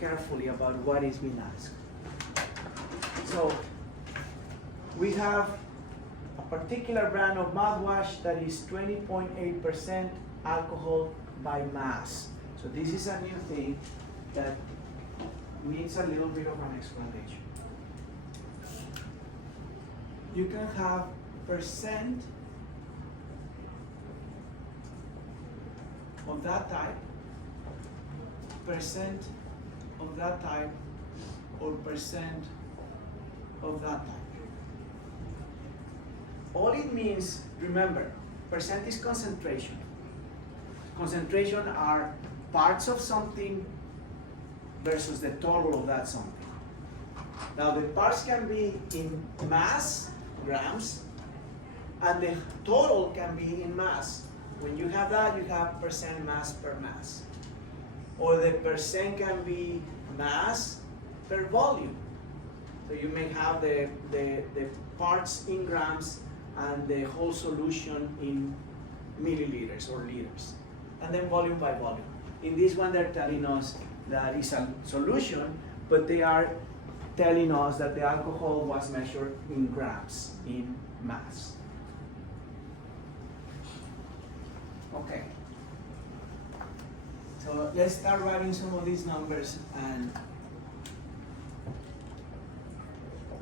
carefully about what is being asked. So we have a particular brand of mouthwash that is 20.8% alcohol by mass. So this is a new thing that needs a little bit of an explanation. You can have percent of that type, percent of that type, or percent of that type. All it means, remember, percent is concentration. Concentration are parts of something versus the total of that something. Now the parts can be in mass, grams, and the total can be in mass. When you have that, you have percent mass per mass. Or the percent can be mass per volume. So you may have the parts in grams and the whole solution in milliliters or liters. And then volume by volume. In this one, they're telling us that it's a solution, but they are telling us that the alcohol was measured in grams, in mass. Okay. So let's start writing some of these numbers. And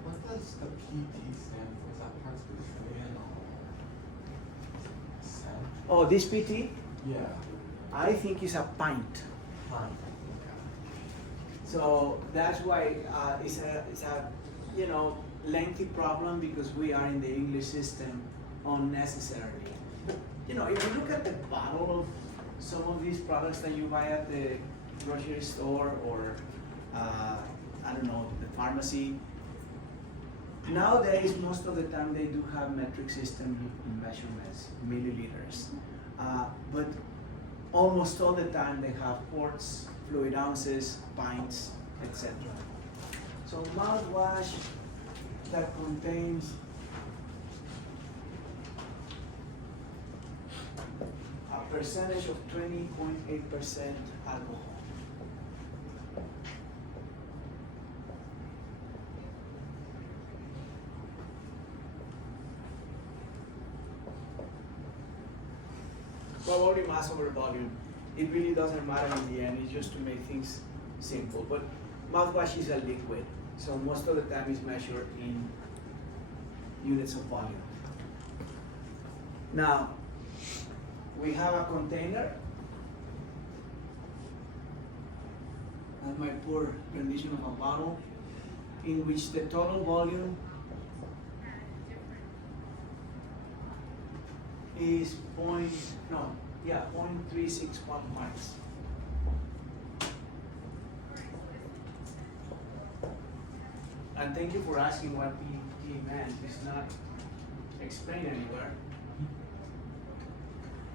what does the PT stand for? Is that parts per trillion or cent? oh, this PT, Yeah. I think is a pint. Fine. So that's why it's a lengthy problem, because we are in the English system unnecessarily. If you look at the bottle of some of these products that you buy at the grocery store or I don't know, the pharmacy, nowadays most of the time they do have metric system measurements, milliliters, but almost all the time they have quarts, fluid ounces, pints, etc. So mouthwash that contains a percentage of 20.8% alcohol. Probably mass over volume. It really doesn't matter in the end, it's just to make things simple. But mouthwash is a liquid, so most of the time it's measured in units of volume. Now, we have a container, and my poor rendition of a bottle, in which the total volume is 0.361 pints. And thank you for asking what he meant. It's not explained anywhere.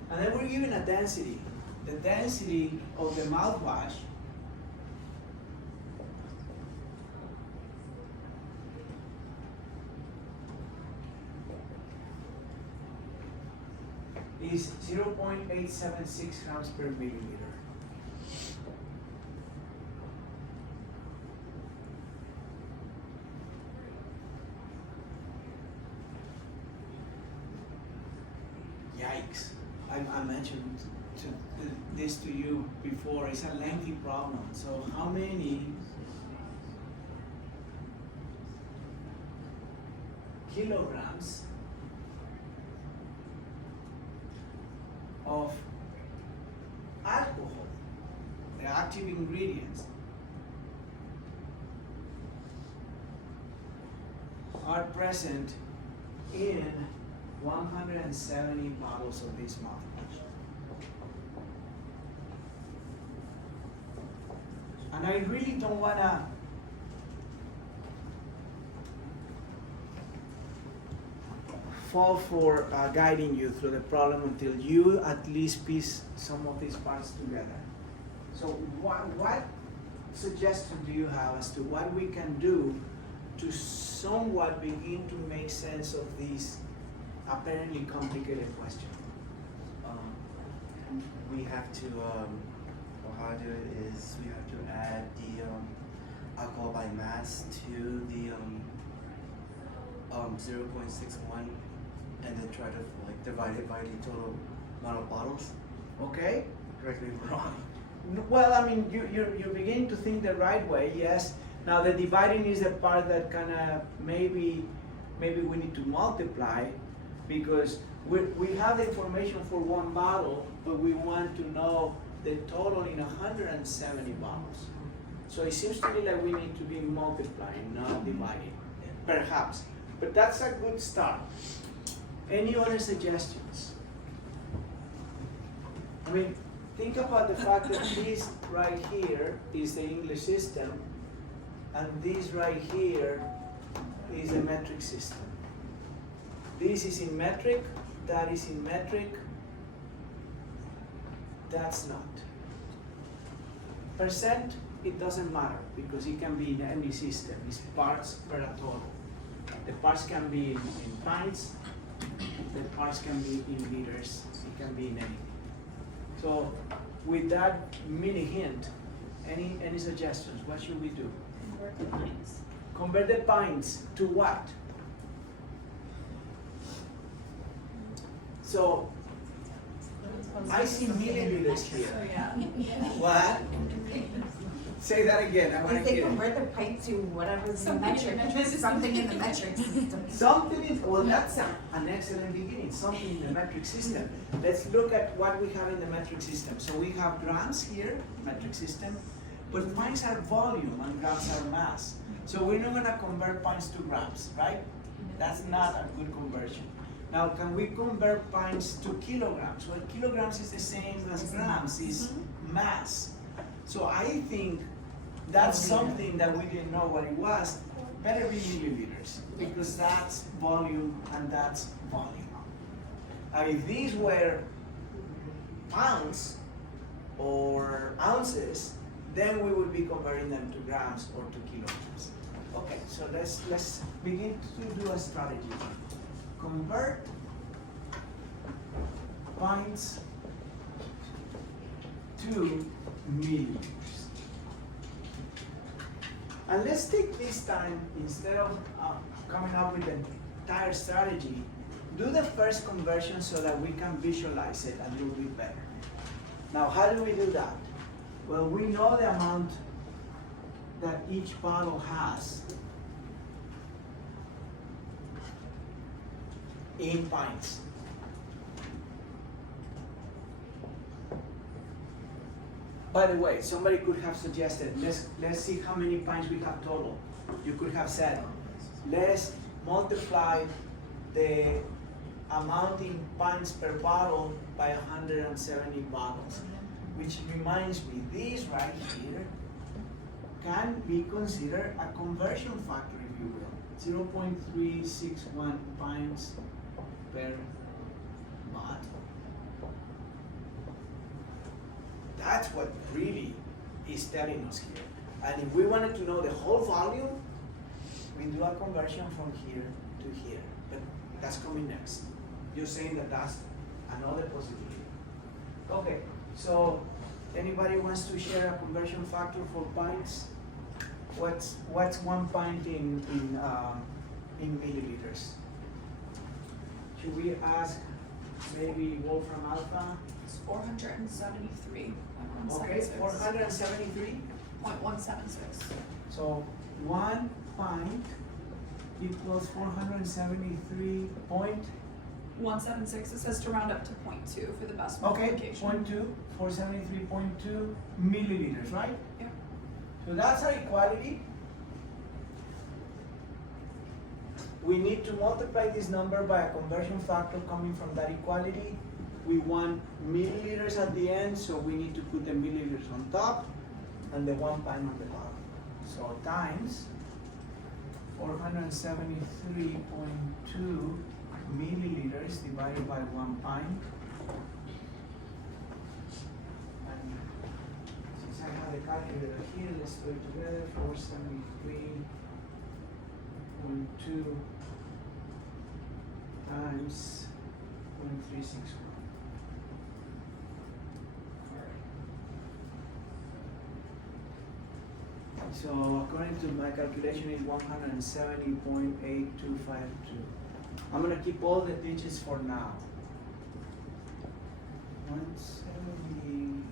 And then we're given a density. The density of the mouthwash is 0.876 grams per milliliter. Yikes. I mentioned this to you before. It's a lengthy problem. So how many kilograms of alcohol, the active ingredients, are present in 170 bottles of this mouthwash? And I really don't want to fall for guiding you through the problem until you at least piece some of these parts together. So what suggestion do you have as to what we can do to somewhat begin to make sense of these apparently complicated question? We have to, how I do it is we have to add the mass to the 0.61 and then try to like divide it by the total amount of bottles? Okay? Correct me if I'm wrong. Well, I mean, you're beginning to think the right way, yes. Now the dividing is the part that kind of maybe we need to multiply, because we have the information for one bottle, but we want to know the total in 170 bottles. So it seems to me like we need to be multiplying, not dividing, perhaps. But that's a good start. Any other suggestions? I mean, think about the fact that this right here is the English system, and this right here is a metric system. This is in metric, that is in metric, that's not. Percent, it doesn't matter, because it can be in any system, it's parts per a total. The parts can be in pints, the parts can be in liters, it can be in anything. So with that mini hint, any suggestions? What should we do? Convert the pints. Convert the pints to what? So I see milliliters here. So yeah. What? Say that again. I want If to they hear it. convert the pint to whatever's in the Something in the metric, metric system. something in the metric system. Something is, well, that's an excellent beginning, something in the metric system. Let's look at what we have in the metric system. So we have grams here, metric system, but pints are volume and grams are mass. So we're not gonna convert pints to grams, right? That's not a good conversion. Now, can we convert pints to kilograms? Well, kilograms is the same as grams, is mass. So I think that's something that we didn't know what it was. Better be milliliters, because that's volume and that's volume. Now, if these were pounds or ounces, then we would be converting them to grams or to kilograms. Okay, so let's begin to do a strategy. Convert pints to milliliters. And let's take this time, instead of coming up with an entire strategy, do the first conversion so that we can visualize it a little bit better. Now, how do we do that? Well, we know the amount that each bottle has in pints. By the way, somebody could have suggested, let's see how many pints we have total. You could have said, let's multiply the amount in pints per bottle by 170 bottles. Which reminds me, this right here can be considered a conversion factor, if you will. 0.361 pints per bottle. That's what really is telling us here. And if we wanted to know the whole volume, we do a conversion from here to here. But that's coming next. You're saying that that's another possibility. Okay, so anybody wants to share a conversion factor for pints? What's 1 pint in milliliters? Should we ask maybe Wolfram Alpha? It's 473. Okay, 473. 0.176. So 1 pint equals 473 point. 176. It says to round up to 0.2 for the best Okay, multiplication. 0.2, 473.2 milliliters, right? Yeah. So that's our equality. We need to multiply this number by a conversion factor coming from that equality. We want milliliters at the end, so we need to put the milliliters on top and the 1 pint on the bottom. So times 473.2 milliliters divided by 1 pint. And since I have the calculator here, let's put it together. 473.2 times 0.361. So according to my calculation, is 170.8252. I'm gonna keep all the digits for now. 170.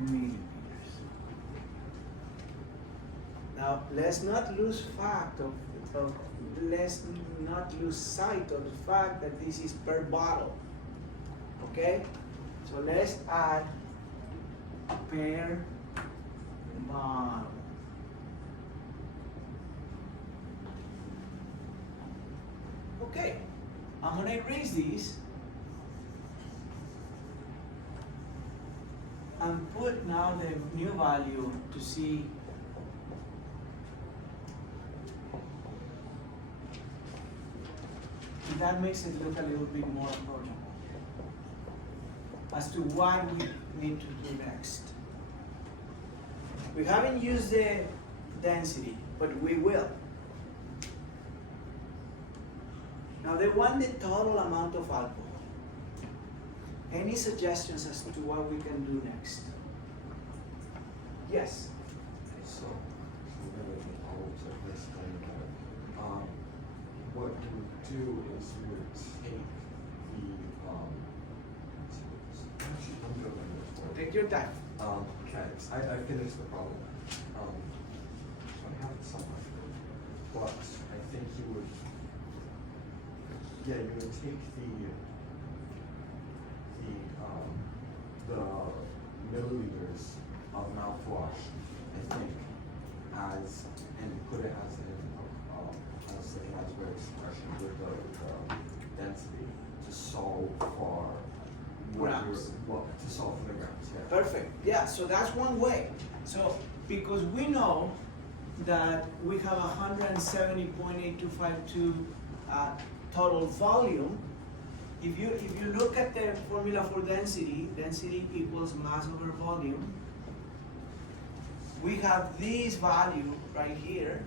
Millimeters. Now let's not lose sight of the fact that this is per bottle. Okay? So let's add per bottle. Okay, I'm gonna erase these and put now the new value to see if that makes it look a little bit more approachable as to what we need to do next. We haven't used the density, but we will. Now they want the total amount of alcohol. Any suggestions as to what we can do next? Yes. So we're gonna follow to this thing. What you would do is you would take the actually I'm doing this for you. Take your time. Okay, I finished the problem. I have it somewhere, but I think you would, yeah, you would take the milliliters of mouthwash, I think, as, and put it as an algebraic expression with the density to solve for what you're, Grams. to solve for the grams, yeah. Perfect. Yeah, so that's one way. So because we know that we have 170.8252 total volume, if you look at the formula for density, density equals mass over volume. We have this value right here.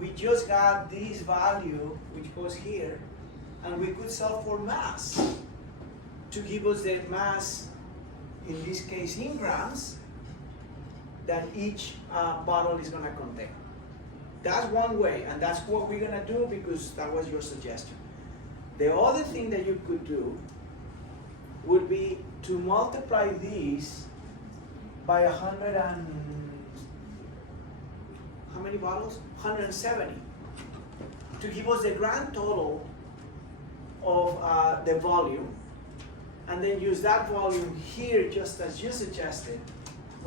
We just got this value which goes here, and we could solve for mass to give us the mass, in this case in grams, that each bottle is gonna contain. That's one way, and that's what we're gonna do because that was your suggestion. The other thing that you could do would be to multiply these by 100 and, how many bottles? 170, to give us the grand total of the volume, and then use that volume here just as you suggested.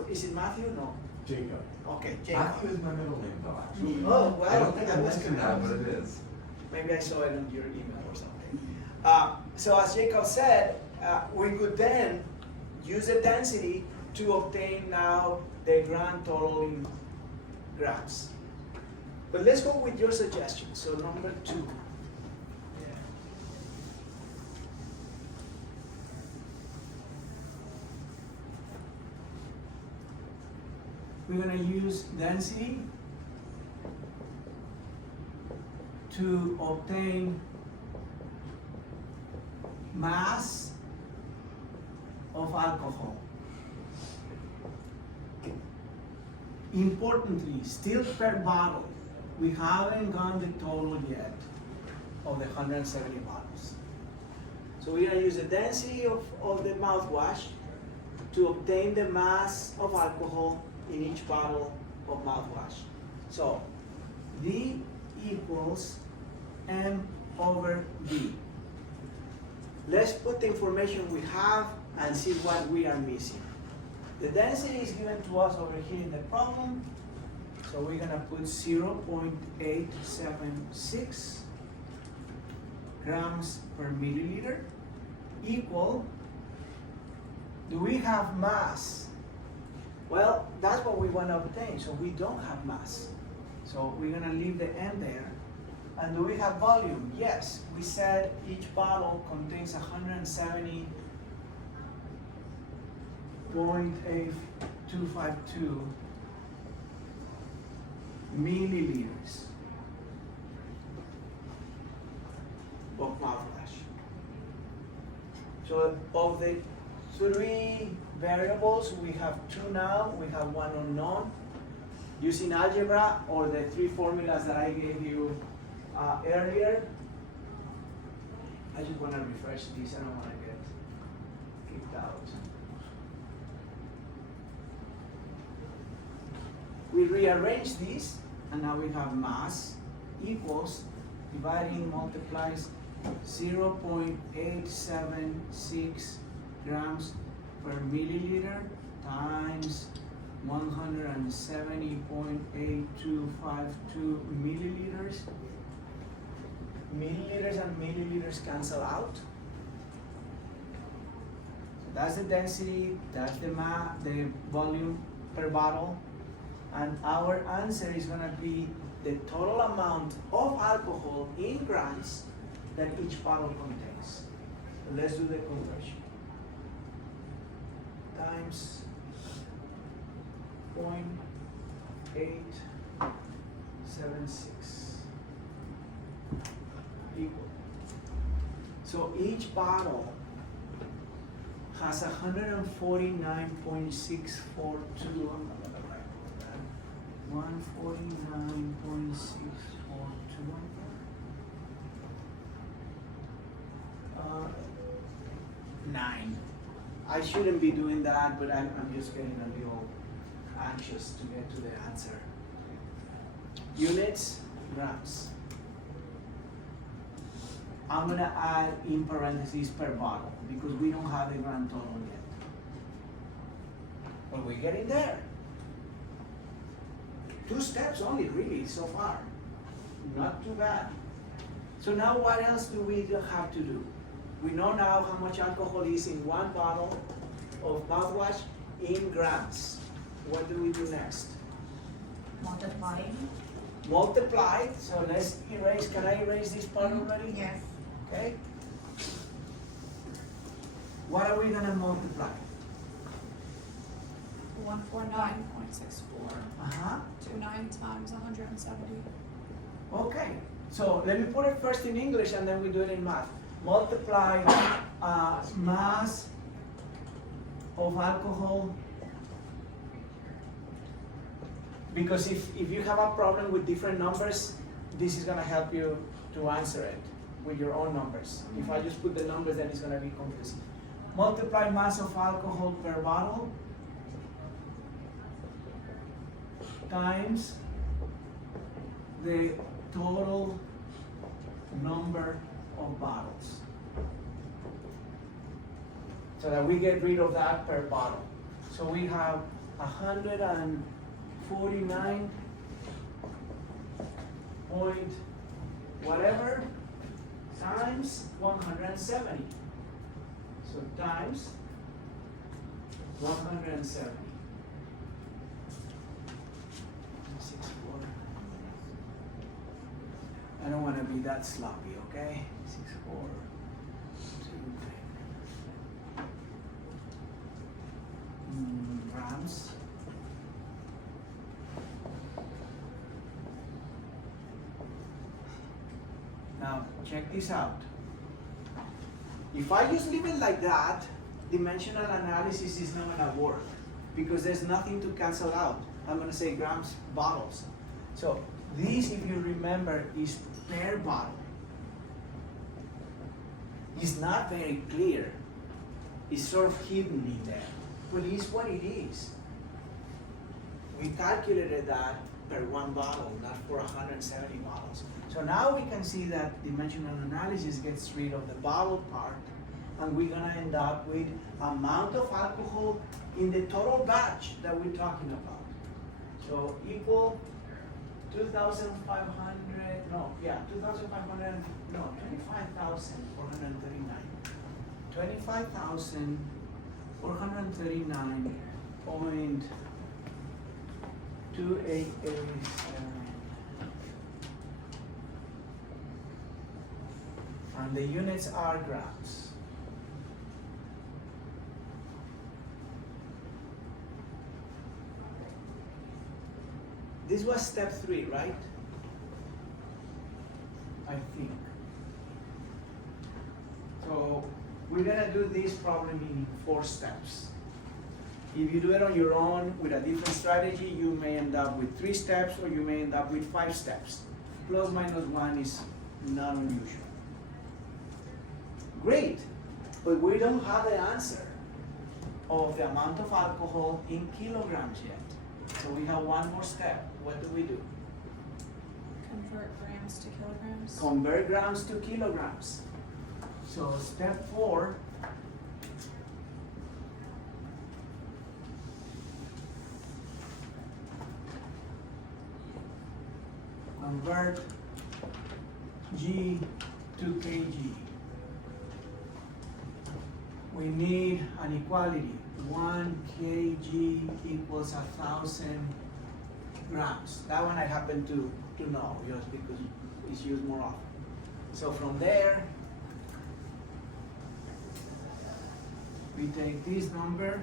Is it Matthew? No. Jacob. Okay, Jacob. Matthew is my middle name though, actually. Oh, well, I don't think I that was mentioned that, but it is. Maybe I saw it on your email or something. So as Jacob said, we could then use the density to obtain now the grand total in grams. But let's go with your suggestion. So number 2. We're going to use density to obtain mass of alcohol. Importantly, still per bottle, we haven't gone the total yet of the 170 bottles. So we're going to use the density of the mouthwash to obtain the mass of alcohol in each bottle of mouthwash. So D equals M over D. Let's put the information we have and see what we are missing. The density is given to us over here in the problem. So we're gonna put 0.876 grams per milliliter equal, do we have mass? Well, that's what we want to obtain, so we don't have mass. So we're gonna leave the N there. And do we have volume? Yes, we said each bottle contains 170.8252 milliliters of mouthwash. So of the three variables, we have two now, we have one unknown. Using algebra or the three formulas that I gave you earlier, I just want to refresh this, I don't want to get kicked out. We rearrange this, and now we have mass equals dividing multiplies 0.876 grams per milliliter times 170.8252 milliliters. Milliliters and milliliters cancel out. So that's the density, that's the volume per bottle. And our answer is gonna be the total amount of alcohol in grams that each bottle contains. So let's do the conversion. Times 0.876 equal. So each bottle has 149.642. 149.642. 9. I shouldn't be doing that, but I'm just getting a little anxious to get to the answer. Units, grams. I'm gonna add in parentheses per bottle because we don't have the grand total yet. But we're getting there. 2 steps only, really, so far. Not too bad. So now what else do we have to do? We know now how much alcohol is in 1 bottle of mouthwash in grams. What do we do next? Multiplying. Multiply, so let's erase, can I erase this part already? Yes. Okay. What are we gonna multiply? 149.64. 29 times 170. Okay, so let me put it first in English and then we do it in math. Multiply mass of alcohol, because if you have a problem with different numbers, this is gonna help you to answer it with your own numbers. If I just put the numbers, then it's gonna be confusing. Multiply mass of alcohol per bottle times the total number of bottles. So that we get rid of that per bottle. So we have 149 point whatever times 170. So times 170. 64. I don't want to be that sloppy, okay? 64. 2 grams. Now, check this out. If I just leave it like that, dimensional analysis is not gonna work because there's nothing to cancel out. I'm gonna say grams, bottles. So this, if you remember, is per bottle. It's not very clear. It's sort of hidden in there, but it's what it is. We calculated that per 1 bottle, not for 170 bottles. So now we can see that dimensional analysis gets rid of the bottle part, and we're gonna end up with amount of alcohol in the total batch that we're talking about. So equal 2,500, no, yeah, 2,500, no, 25,439. 25,439.2887. And the units are grams. This was step 3, right? I think. So we're gonna do this problem in 4 steps. If you do it on your own with a different strategy, you may end up with 3 steps or you may end up with 5 steps. Plus minus 1 is not unusual. Great, but we don't have the answer of the amount of alcohol in kilograms yet. So we have one more step. What do we do? Convert grams to kilograms. Convert grams to kilograms. So step 4, convert G to kg. We need an equality. 1 kg equals 1,000 grams. That one I happen to know just because it's used more often. So from there, we take this number,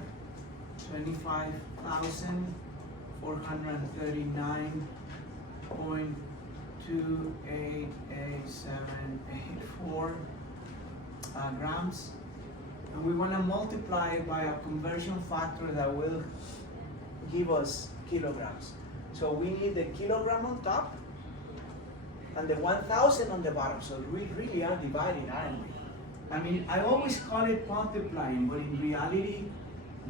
25,439.2888784 grams. And we want to multiply it by a conversion factor that will give us kilograms. So we need the kilogram on top and the 1,000 on the bottom. So we really are dividing, aren't we? I mean, I always call it multiplying, but in reality,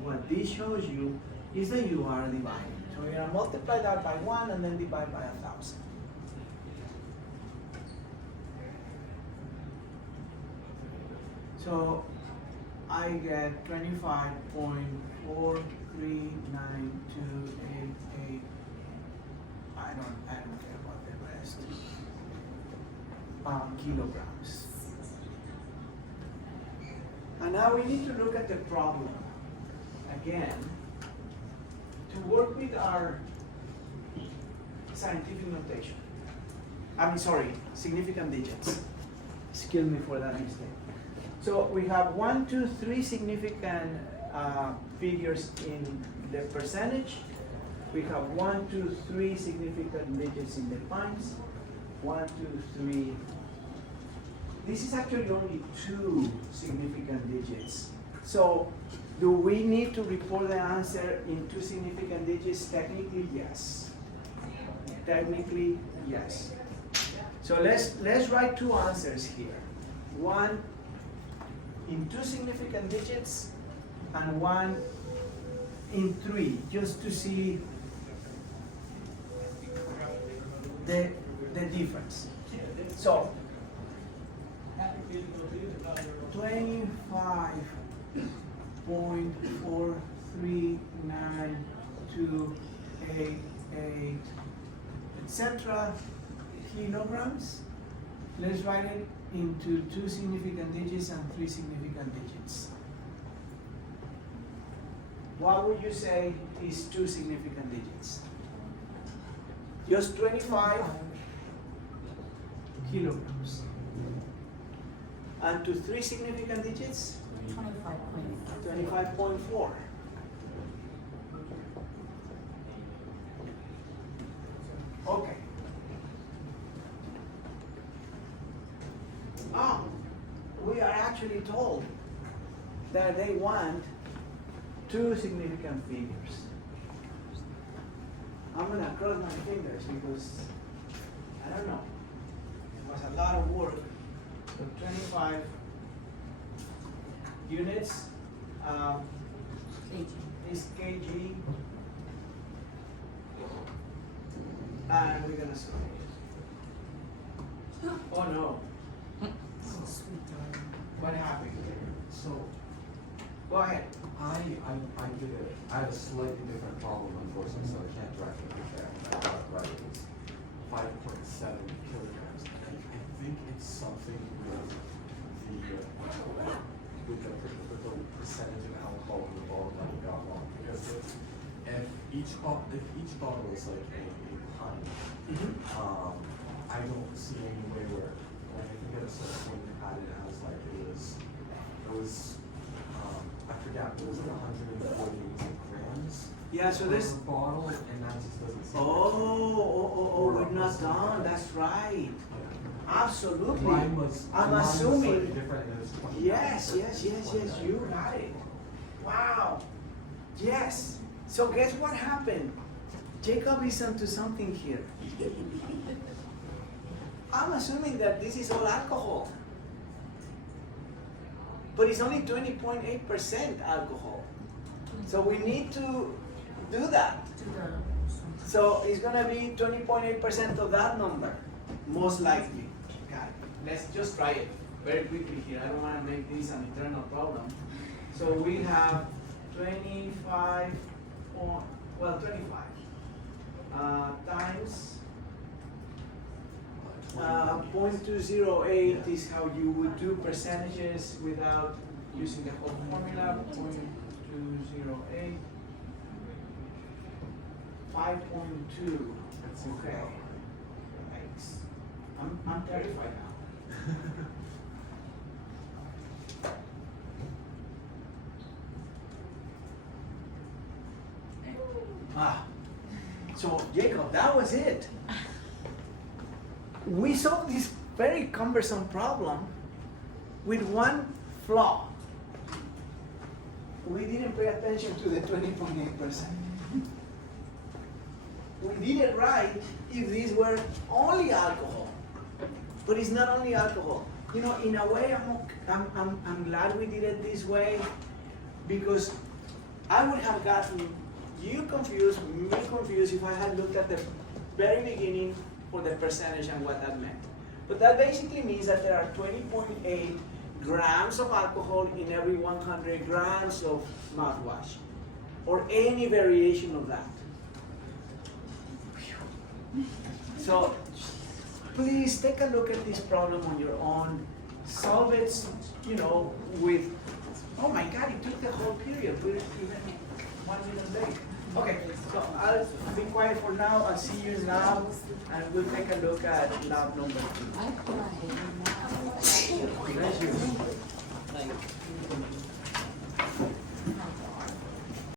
what this shows you is that you are dividing. So you're gonna multiply that by 1 and then divide by 1,000. So I get 25.439288. I don't care about the rest. Kilograms. And now we need to look at the problem again to work with our scientific notation. Significant digits. Excuse me for that mistake. So we have 1, 2, 3 significant figures in the percentage. We have 1, 2, 3 significant digits in the pints. 1, 2, 3. This is actually only 2 significant digits. So do we need to report the answer in 2 significant digits? Technically, yes. Technically, yes. So let's write 2 answers here. One in 2 significant digits and one in 3, just to see the difference. So 25.4392888, etc. kilograms. Let's write it into 2 significant digits and 3 significant digits. What would you say is 2 significant digits? Just 25 kilograms. And to 3 significant digits? 25.4. Okay. We are actually told that they want 2 significant figures. I'm gonna cross my fingers because I don't know. It was a lot of work. So 25 units is kg, and we're gonna solve it. Oh no. What happened? So, Go ahead. I did it. I had a slightly different problem, unfortunately, so I can't directly compare. I got it right. It was 5.7 kilograms. And I think it's something with the percentage of alcohol in the bottle that we got wrong. Because if each bottle is like a pint, I don't see any way where, like, I think at a certain point they had it as like it was I forgot, it was like 148 grams. Yeah, so this. per bottle, and that just doesn't seem. Oh, we're not done. That's right. Yeah. Absolutely. Mine was, I'm mine was slightly assuming. different and it was 29. Yes, you got it. Wow. Yes. So guess what happened? Jacob is onto something here. I'm assuming that this is all alcohol. But it's only 20.8% alcohol. So we need to do that. To the. So it's gonna be 20.8% of that number, most likely. Got it. Let's just try it very quickly here. I don't wanna make this an eternal problem. So we have 25, times 0.208 is how you would do percentages without using the whole formula. 0.208. 5.2. Okay. Thanks. I'm terrified now. So Jacob, that was it. We solved this very cumbersome problem with one flaw. We didn't pay attention to the 20.8%. We did it right if these were only alcohol, but it's not only alcohol. You know, in a way, I'm glad we did it this way, because I would have gotten you confused, me confused, if I had looked at the very beginning for the percentage and what that meant. But that basically means that there are 20.8 grams of alcohol in every 100 grams of mouthwash, or any variation of that. So please take a look at this problem on your own. Solve it, you know, with, oh my God, it took the whole period. We're even 1 minute late. Okay, so I'll be quiet for now. I'll see you in lab, and we'll take a look at lab number 2. I cried. Bless you.